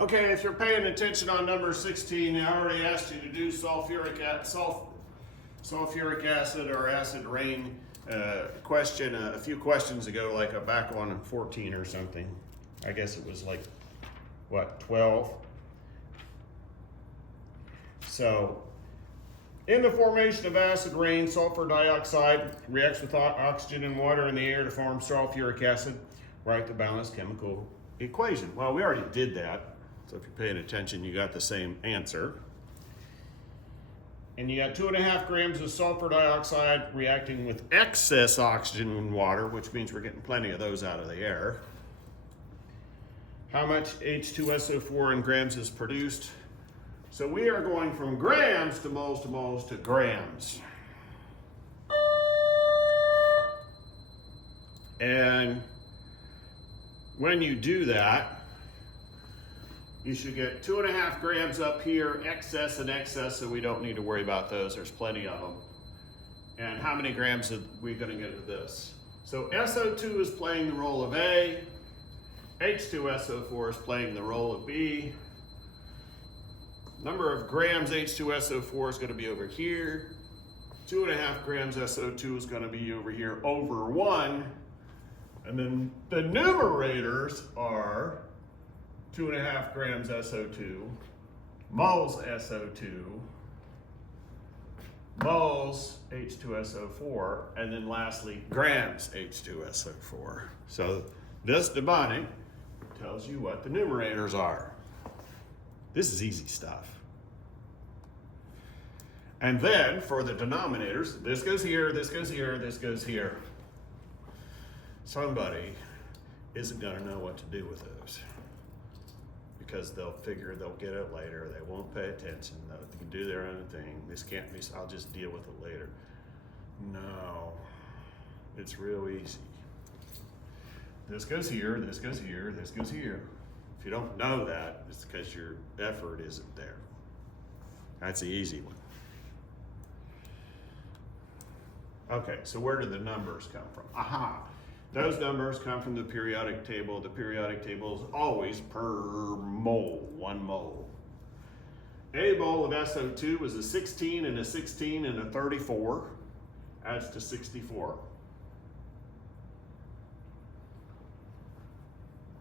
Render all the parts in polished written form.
Okay, if you're paying attention on number 16, I already asked you to do sulfuric acid or acid rain question a few questions ago, like back on 14 or something. I guess it was like, what, 12? So, in the formation of acid rain, sulfur dioxide reacts with oxygen and water in the air to form sulfuric acid. Write the balanced chemical equation. Well, we already did that. So if you're paying attention, you got the same answer. And you got 2.5 grams of sulfur dioxide reacting with excess oxygen and water, which means we're getting plenty of those out of the air. How much H2SO4 in grams is produced? So we are going from grams to moles to grams. And when you do that, you should get 2.5 grams up here, excess and excess, so we don't need to worry about those. There's plenty of them. And how many grams are we going to get of this? So SO2 is playing the role of A. H2SO4 is playing the role of B. Number of grams H2SO4 is going to be over here. 2.5 grams SO2 is going to be over here over 1. And then the numerators are 2.5 grams SO2, moles SO2, moles H2SO4, and then lastly, grams H2SO4. So this mnemonic tells you what the numerators are. This is easy stuff. And then for the denominators, this goes here, this goes here, this goes here. Somebody isn't going to know what to do with those, because they'll figure they'll get it later. They won't pay attention. They can do their own thing. This can't be, I'll just deal with it later. No, it's real easy. This goes here, this goes here, this goes here. If you don't know that, it's because your effort isn't there. That's the easy one. Okay, so where do the numbers come from? Aha. Those numbers come from the periodic table. The periodic table is always per mole, 1 mole. A mole of SO2 is a 16 and a 16 and a 34, adds to 64.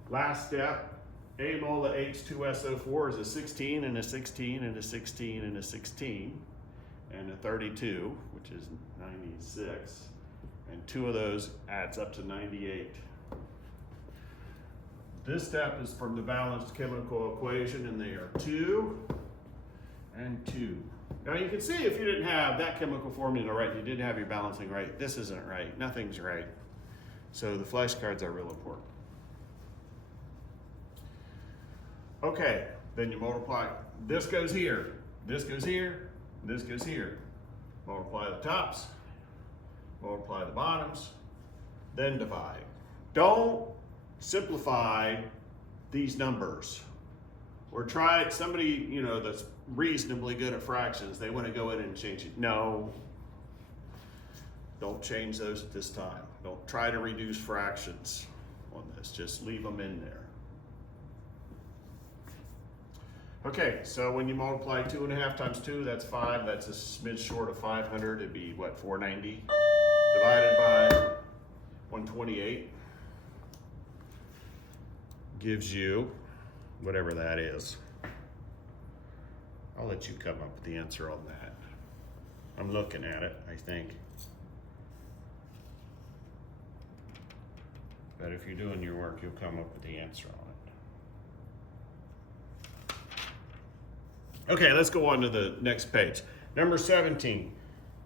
Last step, a mole of H2SO4 is a 16 and a 16 and a 16 and a 16 and a 32, which is 96. And 2 of those adds up to 98. This step is from the balanced chemical equation, and they are 2 and 2. Now you can see if you didn't have that chemical formula right, you didn't have your balancing right, this isn't right, nothing's right. So the flashcards are real important. Okay, then you multiply. This goes here, this goes here, this goes here. Multiply the tops, multiply the bottoms, then divide. Don't simplify these numbers. Or try somebody, you know, that's reasonably good at fractions, they want to go in and change it. No, don't change those at this time. Don't try to reduce fractions on this, just leave them in there. Okay, so when you multiply 2.5 times 2, that's 5. That's a smidge short of 500. It'd be what, 490? Divided by 128 gives you whatever that is. I'll let you come up with the answer on that. I'm looking at it, I think. But if you're doing your work, you'll come up with the answer on it. Okay, let's go on to the next page. Number 17.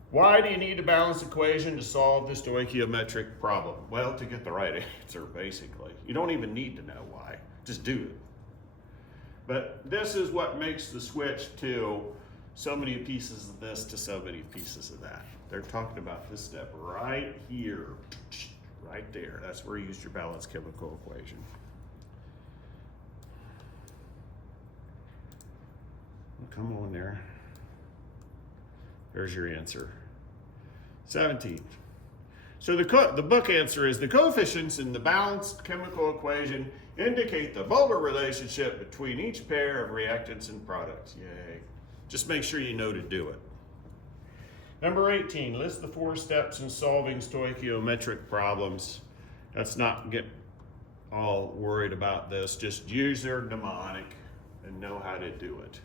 Why do you need a balanced equation to solve the stoichiometric problem? Well, to get the right answer, basically. You don't even need to know why. Just do it. But this is what makes the switch to so many pieces of this to so many pieces of that. They're talking about this step right here, right there. That's where you use your balanced chemical equation. Come on there. There's your answer. 17. So the book answer is the coefficients in the balanced chemical equation indicate the molar relationship between each pair of reactants and products. Yay. Just make sure you know to do it. Number 18, list the 4 steps in solving stoichiometric problems. Let's not get all worried about this. Just use your mnemonic and know how to do it.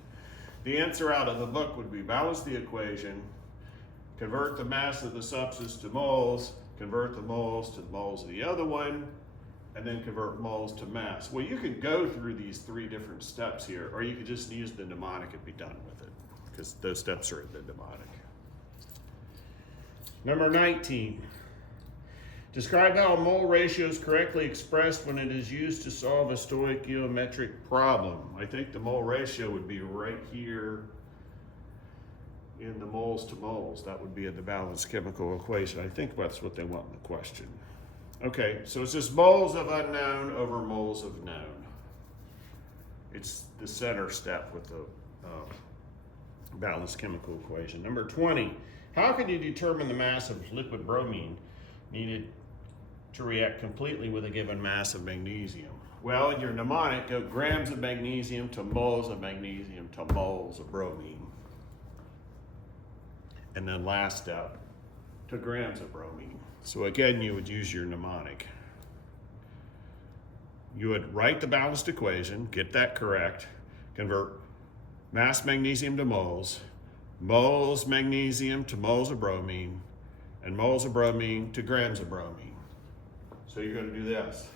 The answer out of the book would be balance the equation, convert the mass of the substance to moles, convert the moles to the moles of the other one, and then convert moles to mass. Well, you could go through these 3 different steps here, or you could just use the mnemonic and be done with it, because those steps are in the mnemonic. Number 19, describe how a mole ratio is correctly expressed when it is used to solve a stoichiometric problem. I think the mole ratio would be right here in the moles to moles. That would be in the balanced chemical equation. I think that's what they want in the question. Okay, so it's just moles of unknown over moles of known. It's the center step with the balanced chemical equation. Number 20, how can you determine the mass of liquid bromine needed to react completely with a given mass of magnesium? Well, in your mnemonic, go grams of magnesium to moles of magnesium to moles of bromine. And then last step, to grams of bromine. So again, you would use your mnemonic. You would write the balanced equation, get that correct, convert mass magnesium to moles, moles magnesium to moles of bromine, and moles of bromine to grams of bromine. So you're going to do this.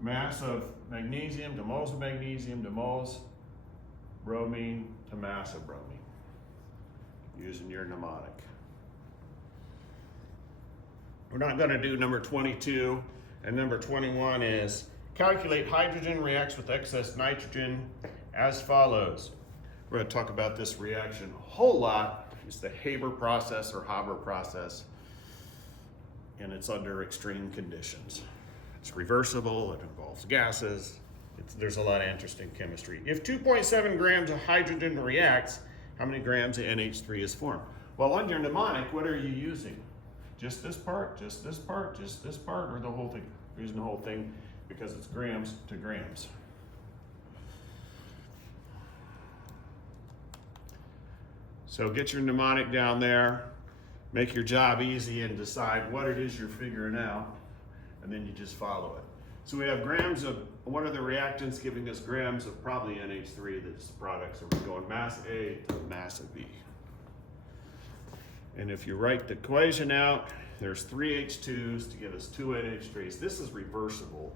Mass of magnesium to moles of magnesium to moles bromine to mass of bromine, using your mnemonic. We're not going to do number 22, and number 21 is calculate hydrogen reacts with excess nitrogen as follows. We're going to talk about this reaction a whole lot. It's the Haber process or Haber process, and it's under extreme conditions. It's reversible, it involves gases. There's a lot of interesting chemistry. If 2.7 grams of hydrogen reacts, how many grams of NH3 is formed? Well, on your mnemonic, what are you using? Just this part, just this part, just this part, or the whole thing? We're using the whole thing because it's grams to grams. So get your mnemonic down there, make your job easy, and decide what it is you're figuring out, and then you just follow it. So we have grams of one of the reactants giving us grams of probably NH3, that's the product, so we're going mass A to mass of B. And if you write the equation out, there's 3 H2s to give us 2 NH3s. This is reversible.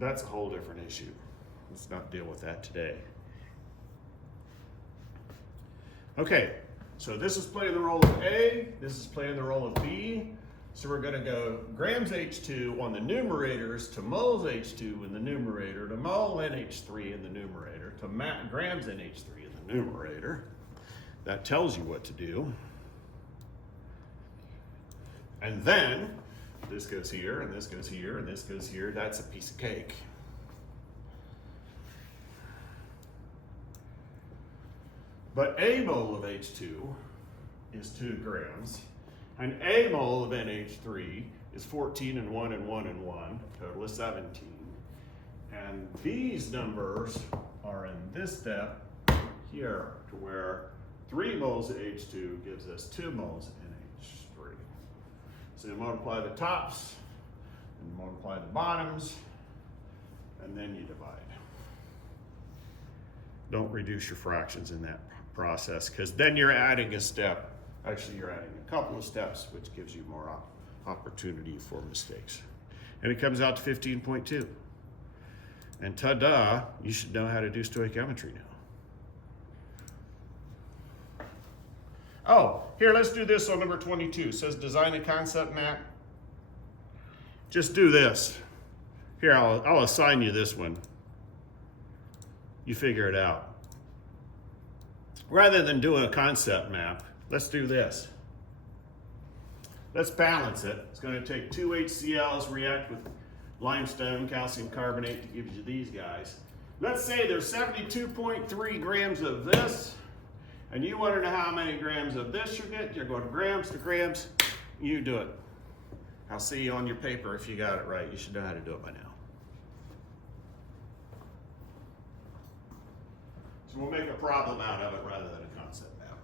That's a whole different issue. Let's not deal with that today. Okay, so this is playing the role of A, this is playing the role of B. So we're gonna go grams H2 on the numerators to moles H2 in the numerator to mole NH3 in the numerator to grams NH3 in the numerator. That tells you what to do. And then this goes here, and this goes here, and this goes here. That's a piece of cake. But a mole of H2 is 2 grams, and a mole of NH3 is 14 and 1 and 1 and 1, total is 17. And these numbers are in this step here, to where 3 moles of H2 gives us 2 moles of NH3. So you multiply the tops, and multiply the bottoms, and then you divide. Don't reduce your fractions in that process, because then you're adding a step. Actually, you're adding a couple of steps, which gives you more opportunity for mistakes. And it comes out to 15.2. And ta-da, you should know how to do stoichiometry now. Oh, here, let's do this on number 22. It says design a concept map. Just do this. Here, I'll assign you this one. You figure it out. Rather than doing a concept map, let's do this. Let's balance it. It's going to take 2 HCl's, react with limestone, calcium carbonate to give you these guys. Let's say there's 72.3 grams of this, and you want to know how many grams of this you get. You're going grams to grams, You do it. I'll see you on your paper if you got it right. You should know how to do it by now. So we'll make a problem out of it rather than a concept out.